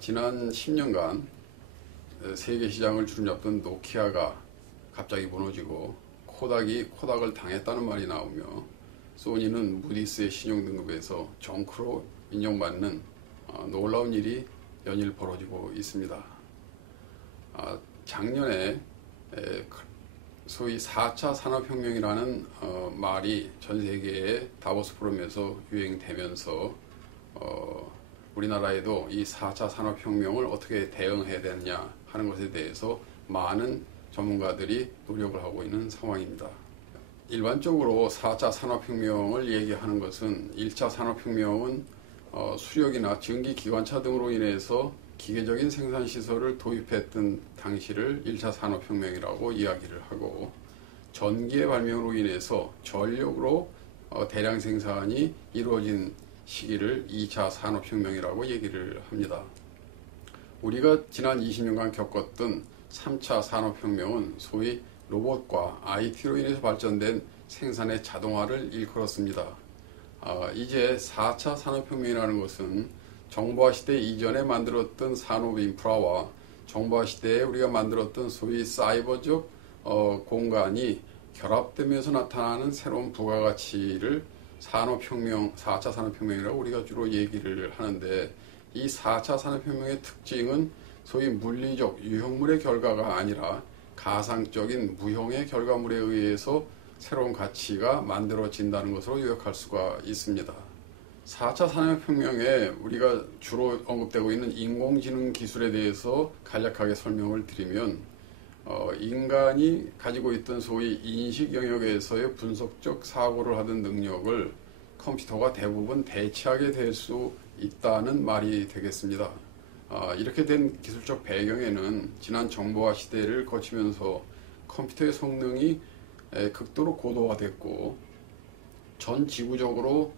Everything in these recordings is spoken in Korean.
지난 10년간 세계 시장을 주름잡던 노키아가 갑자기 무너지고 코닥을 당했다는 말이 나오며 소니는 무디스의 신용등급에서 정크로 인정받는 놀라운 일이 연일 벌어지고 있습니다. 작년에 소위 4차 산업혁명이라는 말이 전 세계의 다보스 포럼에서 유행되면서 우리나라에도 이 4차 산업혁명을 어떻게 대응해야 되느냐 하는 것에 대해서 많은 전문가들이 노력을 하고 있는 상황입니다. 일반적으로 4차 산업혁명을 얘기하는 것은 1차 산업혁명은 수력이나 전기기관차 등으로 인해서 기계적인 생산시설을 도입했던 당시를 1차 산업혁명이라고 이야기를 하고, 전기의 발명으로 인해서 전력으로 대량 생산이 이루어진 시기를 2차 산업혁명이라고 얘기를 합니다. 우리가 지난 20년간 겪었던 3차 산업혁명은 소위 로봇과 IT로 인해서 발전된 생산의 자동화를 일컬었습니다. 이제 4차 산업혁명이라는 것은 정보화 시대 이전에 만들었던 산업 인프라와 정보화 시대에 우리가 만들었던 소위 사이버적 공간이 결합되면서 나타나는 새로운 부가가치를 4차 산업혁명이라고 우리가 주로 얘기를 하는데, 이 4차 산업혁명의 특징은 소위 물리적 유형물의 결과가 아니라 가상적인 무형의 결과물에 의해서 새로운 가치가 만들어진다는 것으로 요약할 수가 있습니다. 4차 산업혁명에 우리가 주로 언급되고 있는 인공지능 기술에 대해서 간략하게 설명을 드리면, 인간이 가지고 있던 소위 인식 영역에서의 분석적 사고를 하던 능력을 컴퓨터가 대부분 대체하게 될 수 있다는 말이 되겠습니다. 이렇게 된 기술적 배경에는 지난 정보화 시대를 거치면서 컴퓨터의 성능이 극도로 고도화됐고, 전 지구적으로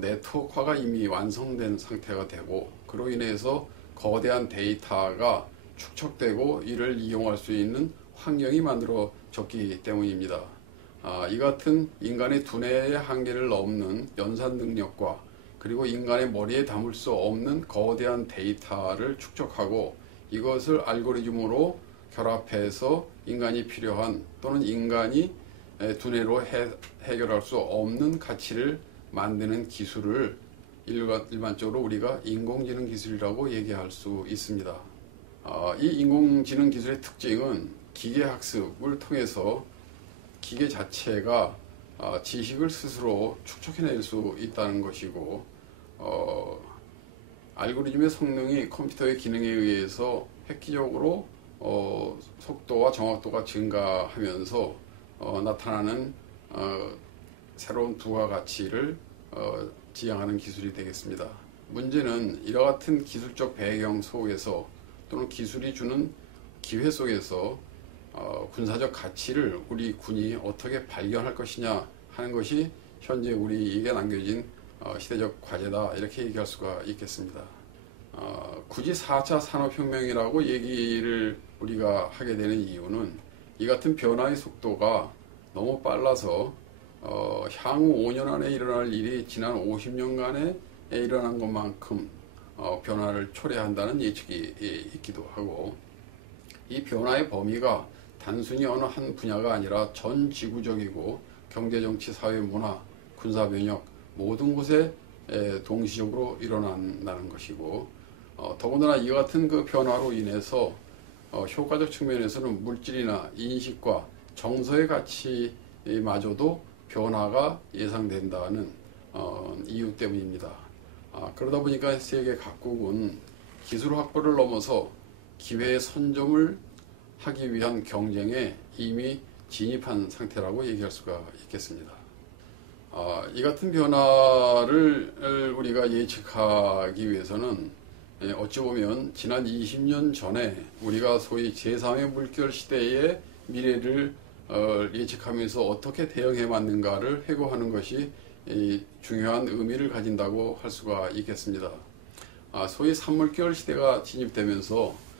네트워크화가 이미 완성된 상태가 되고, 그로 인해서 거대한 데이터가 축적되고 이를 이용할 수 있는 환경이 만들어졌기 때문입니다. 이 같은 인간의 두뇌의 한계를 넘는 연산 능력과 그리고 인간의 머리에 담을 수 없는 거대한 데이터를 축적하고 이것을 알고리즘으로 결합해서 인간이 필요한 또는 인간이 두뇌로 해결할 수 없는 가치를 만드는 기술을 일반적으로 우리가 인공지능 기술이라고 얘기할 수 있습니다. 이 인공지능 기술의 특징은 기계학습을 통해서 기계 자체가 지식을 스스로 축적해낼 수 있다는 것이고, 알고리즘의 성능이 컴퓨터의 기능에 의해서 획기적으로 속도와 정확도가 증가하면서 나타나는 새로운 부가가치를 지향하는 기술이 되겠습니다. 문제는 이와 같은 기술적 배경 속에서 또는 기술이 주는 기회 속에서 군사적 가치를 우리 군이 어떻게 발견할 것이냐 하는 것이 현재 우리에게 남겨진 시대적 과제다, 이렇게 얘기할 수가 있겠습니다. 굳이 4차 산업혁명이라고 얘기를 우리가 하게 되는 이유는 이 같은 변화의 속도가 너무 빨라서 향후 5년 안에 일어날 일이 지난 50년간에 일어난 것만큼 변화를 초래한다는 예측이 있기도 하고, 이 변화의 범위가 단순히 어느 한 분야가 아니라 전 지구적이고 경제, 정치, 사회, 문화, 군사, 면역 모든 곳에 동시적으로 일어난다는 것이고, 더군다나 이와 같은 그 변화로 인해서 효과적 측면에서는 물질이나 인식과 정서의 가치마저도 변화가 예상된다는 이유 때문입니다. 그러다 보니까 세계 각국은 기술 확보를 넘어서 기회의 선점을 하기 위한 경쟁에 이미 진입한 상태라고 얘기할 수가 있겠습니다. 이 같은 변화를 우리가 예측하기 위해서는 어찌 보면 지난 20년 전에 우리가 소위 제3의 물결 시대의 미래를 예측하면서 어떻게 대응해 왔는가를 회고하는 것이 중요한 의미를 가진다고 할 수가 있겠습니다. 소위 3물결 시대가 진입되면서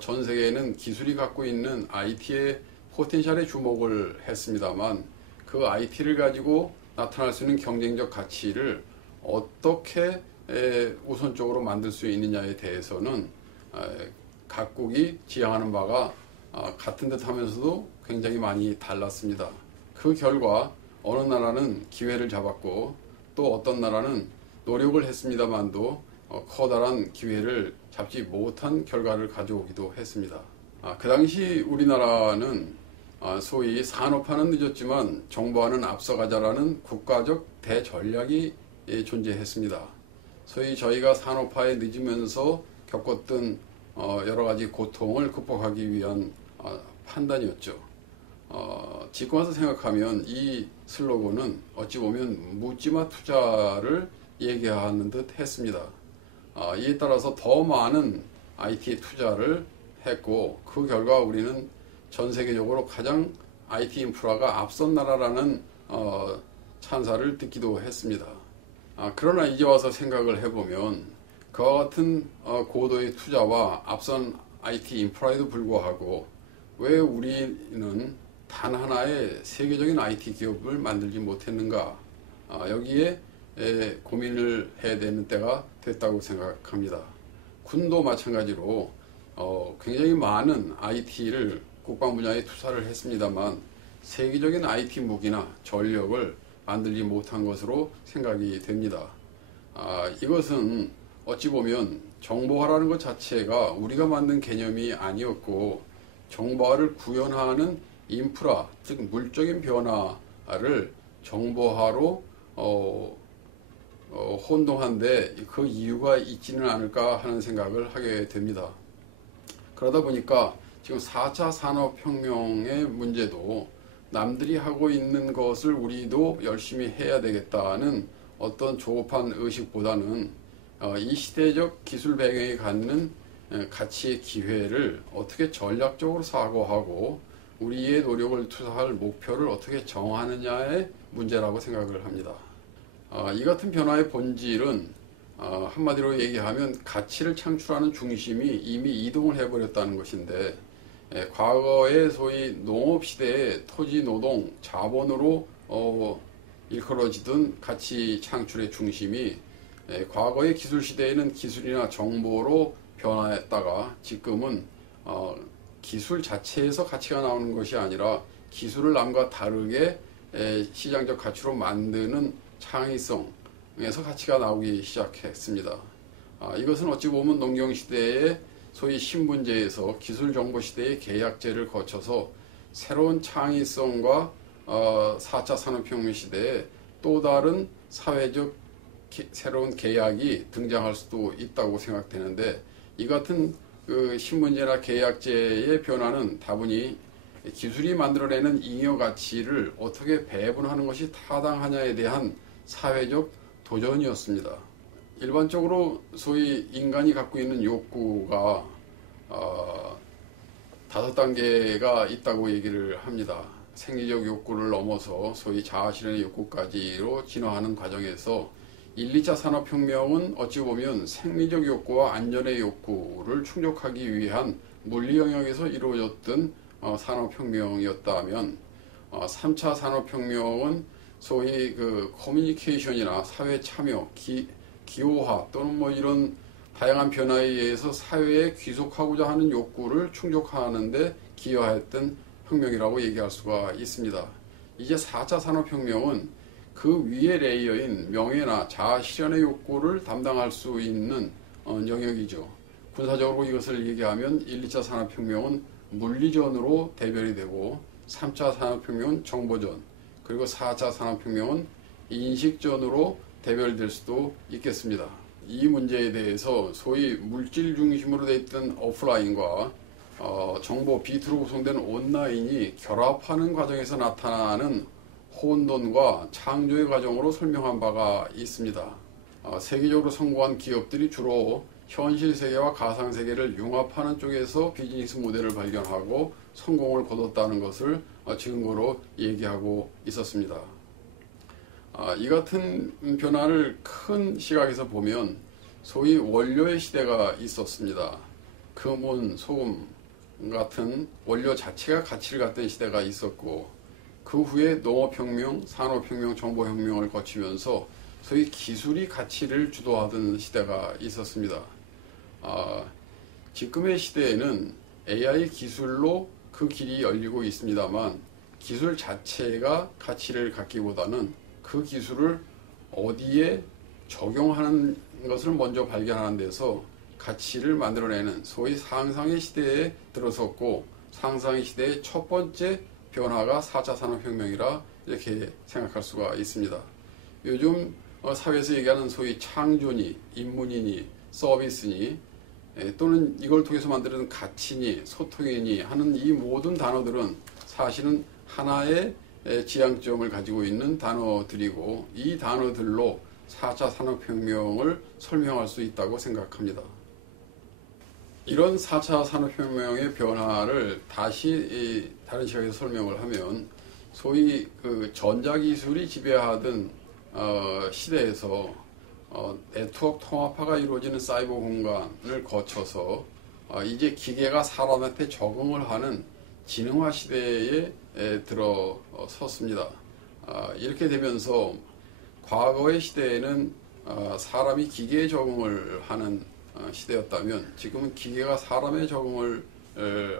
전 세계에는 기술이 갖고 있는 IT의 포텐셜에 주목을 했습니다만, 그 IT를 가지고 나타날 수 있는 경쟁적 가치를 어떻게 우선적으로 만들 수 있느냐에 대해서는 각국이 지향하는 바가 같은 듯 하면서도 굉장히 많이 달랐습니다. 그 결과 어느 나라는 기회를 잡았고 또 어떤 나라는 노력을 했습니다만도 커다란 기회를 잡지 못한 결과를 가져오기도 했습니다. 그 당시 우리나라는 소위 산업화는 늦었지만 정보화는 앞서가자라는 국가적 대전략이 존재했습니다. 소위 저희가 산업화에 늦으면서 겪었던 여러 가지 고통을 극복하기 위한 판단이었죠. 지금 와서 생각하면 이 슬로건은 어찌 보면 묻지마 투자를 얘기하는 듯 했습니다. 이에 따라서 더 많은 IT에 투자를 했고 그 결과 우리는 전 세계적으로 가장 IT 인프라가 앞선 나라라는 찬사를 듣기도 했습니다. 그러나 이제 와서 생각을 해보면 그와 같은 고도의 투자와 앞선 IT 인프라에도 불구하고 왜 우리는 단 하나의 세계적인 IT 기업을 만들지 못했는가, 여기에 고민을 해야 되는 때가 됐다고 생각합니다. 군도 마찬가지로 굉장히 많은 IT를 국방 분야에 투자를 했습니다만 세계적인 IT 무기나 전력을 만들지 못한 것으로 생각이 됩니다. 이것은 어찌 보면 정보화라는 것 자체가 우리가 만든 개념이 아니었고 정보화를 구현하는 인프라, 즉 물적인 변화를 정보화로 혼동한데 그 이유가 있지는 않을까 하는 생각을 하게 됩니다. 그러다 보니까 지금 4차 산업혁명의 문제도 남들이 하고 있는 것을 우리도 열심히 해야 되겠다는 어떤 조급한 의식보다는 이 시대적 기술 배경이 갖는 가치의 기회를 어떻게 전략적으로 사고하고 우리의 노력을 투자할 목표를 어떻게 정하느냐의 문제라고 생각을 합니다. 이 같은 변화의 본질은 한마디로 얘기하면 가치를 창출하는 중심이 이미 이동을 해버렸다는 것인데 과거의 소위 농업시대의 토지, 노동, 자본으로 일컬어지던 가치 창출의 중심이 과거의 기술시대에는 기술이나 정보로 변화했다가 지금은 기술 자체에서 가치가 나오는 것이 아니라 기술을 남과 다르게 시장적 가치로 만드는 창의성에서 가치가 나오기 시작했습니다. 이것은 어찌 보면 농경시대의 소위 신분제에서 기술정보시대의 계약제를 거쳐서 새로운 창의성과 4차 산업혁명 시대에 또 다른 사회적 새로운 계약이 등장할 수도 있다고 생각되는데 이 같은 그 신분제나 계약제의 변화는 다분히 기술이 만들어내는 잉여 가치를 어떻게 배분하는 것이 타당하냐에 대한 사회적 도전이었습니다. 일반적으로 소위 인간이 갖고 있는 욕구가 5단계가 있다고 얘기를 합니다. 생리적 욕구를 넘어서 소위 자아실현의 욕구까지로 진화하는 과정에서 1, 2차 산업혁명은 어찌 보면 생리적 욕구와 안전의 욕구를 충족하기 위한 물리 영역에서 이루어졌던 산업혁명이었다면 3차 산업혁명은 소위 그 커뮤니케이션이나 사회 참여, 기호화 또는 뭐 이런 다양한 변화에 의해서 사회에 귀속하고자 하는 욕구를 충족하는 데 기여했던 혁명이라고 얘기할 수가 있습니다. 이제 4차 산업혁명은 그 위의 레이어인 명예나 자아 실현의 욕구를 담당할 수 있는 영역이죠. 군사적으로 이것을 얘기하면 1, 2차 산업혁명은 물리전으로 대별이 되고 3차 산업혁명은 정보전, 그리고 4차 산업혁명은 인식전으로 대별될 수도 있겠습니다. 이 문제에 대해서 소위 물질 중심으로 되어 있던 오프라인과 정보 비트로 구성된 온라인이 결합하는 과정에서 나타나는 혼돈과 창조의 과정으로 설명한 바가 있습니다. 세계적으로 성공한 기업들이 주로 현실 세계와 가상 세계를 융합하는 쪽에서 비즈니스 모델을 발견하고 성공을 거뒀다는 것을 증거로 얘기하고 있었습니다. 이 같은 변화를 큰 시각에서 보면 소위 원료의 시대가 있었습니다. 금은, 소금 같은 원료 자체가 가치를 갖던 시대가 있었고 그 후에 농업혁명, 산업혁명, 정보혁명을 거치면서 소위 기술이 가치를 주도하던 시대가 있었습니다. 지금의 시대에는 AI 기술로 그 길이 열리고 있습니다만 기술 자체가 가치를 갖기보다는 그 기술을 어디에 적용하는 것을 먼저 발견하는 데서 가치를 만들어내는 소위 상상의 시대에 들어섰고, 상상의 시대의 첫 번째 변화가 4차 산업혁명이라 이렇게 생각할 수가 있습니다. 요즘 사회에서 얘기하는 소위 창조니, 인문이니, 서비스니, 또는 이걸 통해서 만드는 가치니, 소통이니 하는 이 모든 단어들은 사실은 하나의 지향점을 가지고 있는 단어들이고, 이 단어들로 4차 산업혁명을 설명할 수 있다고 생각합니다. 이런 4차 산업혁명의 변화를 다시 다른 시각에서 설명을 하면, 소위 그 전자기술이 지배하던 시대에서 네트워크 통합화가 이루어지는 사이버 공간을 거쳐서 이제 기계가 사람한테 적응을 하는 지능화 시대에 들어섰습니다. 이렇게 되면서 과거의 시대에는 사람이 기계에 적응을 하는 시대였다면 지금은 기계가 사람의 적응을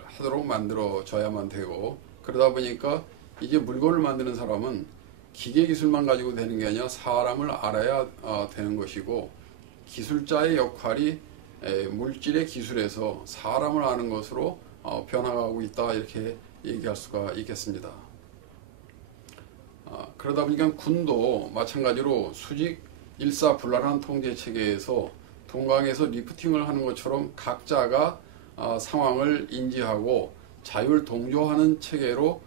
하도록 만들어져야만 되고, 그러다 보니까 이제 물건을 만드는 사람은 기계 기술만 가지고 되는 게 아니라 사람을 알아야 되는 것이고, 기술자의 역할이 물질의 기술에서 사람을 아는 것으로 변화하고 있다, 이렇게 얘기할 수가 있겠습니다. 그러다 보니까 군도 마찬가지로 수직 일사불란한 통제 체계에서 동강에서 리프팅을 하는 것처럼 각자가 상황을 인지하고 자율 동조하는 체계로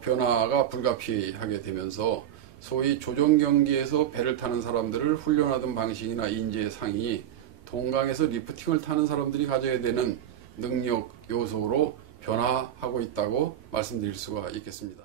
변화가 불가피하게 되면서 소위 조정 경기에서 배를 타는 사람들을 훈련하던 방식이나 인재상이 동강에서 리프팅을 타는 사람들이 가져야 되는 능력 요소로 변화하고 있다고 말씀드릴 수가 있겠습니다.